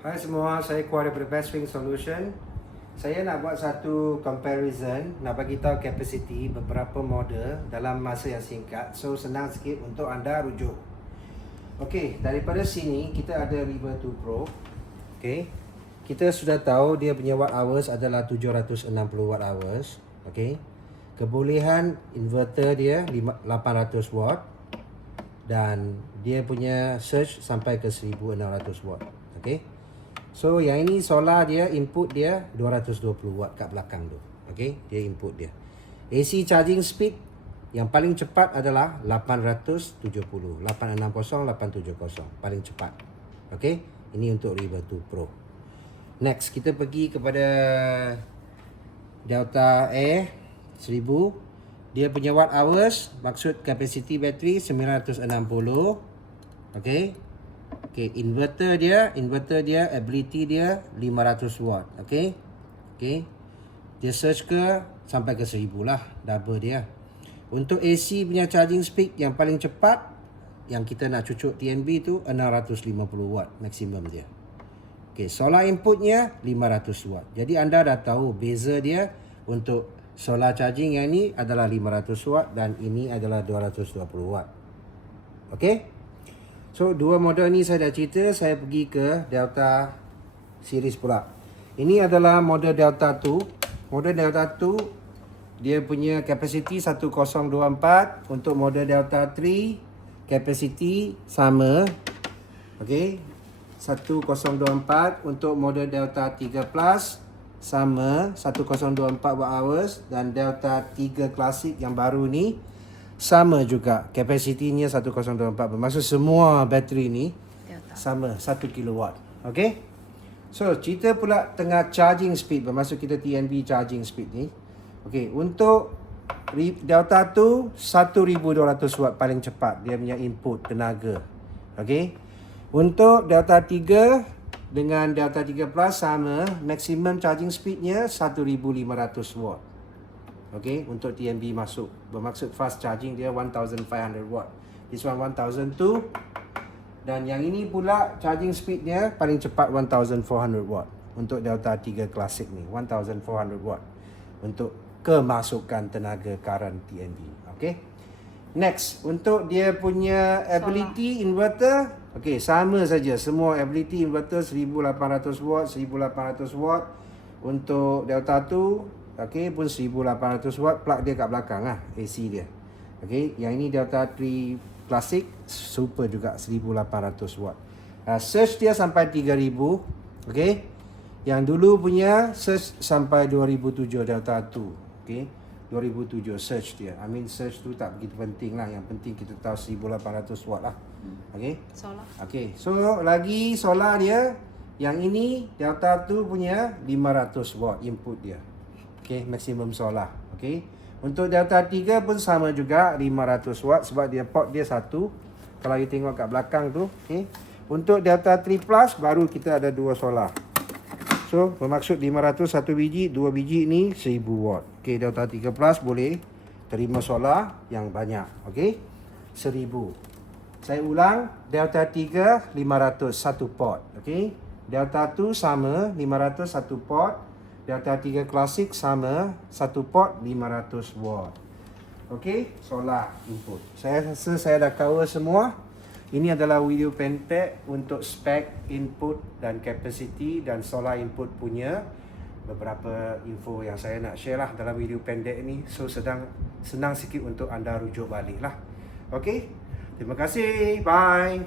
Hai semua, saya Kuah daripada Best Swing Solution. Saya nak buat satu comparison, nak bagi tahu capacity beberapa model dalam masa yang singkat. So senang sikit untuk anda rujuk. Okey, daripada sini kita ada River 2 Pro. Okey. Kita sudah tahu dia punya watt hours adalah 760 watt hours. Okey. Kebolehan inverter dia 800 watt dan dia punya surge sampai ke 1600 watt. Okey. So yang ini solar dia, input dia 220 watt kat belakang tu. Okey, dia input dia. AC charging speed yang paling cepat adalah 870, 860, 870 paling cepat. Okey, ini untuk River 2 Pro. Next, kita pergi kepada Delta Air 1000. Dia punya watt hours, maksud capacity bateri 960. Okey. Okey, inverter dia ability dia 500 watt. Okey. Okey. Dia surge ke sampai ke 1000 lah, double dia. Untuk AC punya charging speed yang paling cepat yang kita nak cucuk TNB tu 650 watt maksimum dia. Okey, solar inputnya 500 watt. Jadi anda dah tahu beza dia untuk solar charging yang ni adalah 500 watt dan ini adalah 220 watt. Okey? So, dua model ni saya dah cerita. Saya pergi ke Delta series pula. Ini adalah model Delta 2. Model Delta 2, dia punya capacity 1024. Untuk model Delta 3, capacity sama. Okay. 1024. Untuk model Delta 3 Plus, sama. 1024 watt hours. Dan Delta 3 Classic yang baru ni, sama juga, kapasitinya 1024. Bermaksud semua bateri ni sama 1 kilowatt. Okey. So, cerita pula tengah charging speed, bermaksud kita TNB charging speed ni. Okey, untuk Delta 2 1200 watt paling cepat dia punya input tenaga. Okey. Untuk Delta 3 dengan Delta 3 Plus sama, maximum charging speednya 1500 watt. Okay, untuk TNB masuk. Bermaksud fast charging dia 1500 watt. This one 1002. Dan yang ini pula charging speed dia paling cepat 1400 watt. Untuk Delta 3 Classic ni 1400 watt. Untuk kemasukan tenaga current TNB. Okay. Next, untuk dia punya ability inverter. Okay, sama saja. Semua ability inverter 1800 watt, 1800 watt. Untuk Delta 2 okey, pun 1800 watt, plug dia kat belakang lah, AC dia. Okey, yang ini Delta 3 Classic, super juga, 1800 watt. Surge dia sampai 3000. Okey, yang dulu punya surge sampai 2007 Delta 2. Okey, 2007 surge dia. I mean surge tu tak begitu penting lah, yang penting kita tahu 1800 watt lah. Okey. Solar. Okey, so lagi solar dia, yang ini Delta 2 punya 500 watt input dia. Okay, maksimum solar. Okay. Untuk Delta 3 pun sama juga 500 watt sebab dia port dia satu. Kalau you tengok kat belakang tu. Okay. Untuk Delta 3 Plus baru kita ada dua solar. So, bermaksud 500 satu biji, dua biji ni 1000 watt. Okay, Delta 3 Plus boleh terima solar yang banyak. Okay. 1000. Saya ulang, Delta 3 500 satu port. Okay. Delta 2 sama 500 satu port. Delta 3 Classic sama, satu port 500 watt. Okey, solar input. Saya rasa saya dah cover semua. Ini adalah video pendek untuk spek input dan capacity dan solar input punya beberapa info yang saya nak share lah dalam video pendek ini. So senang sikit untuk anda rujuk balik lah. Okey, terima kasih. Bye.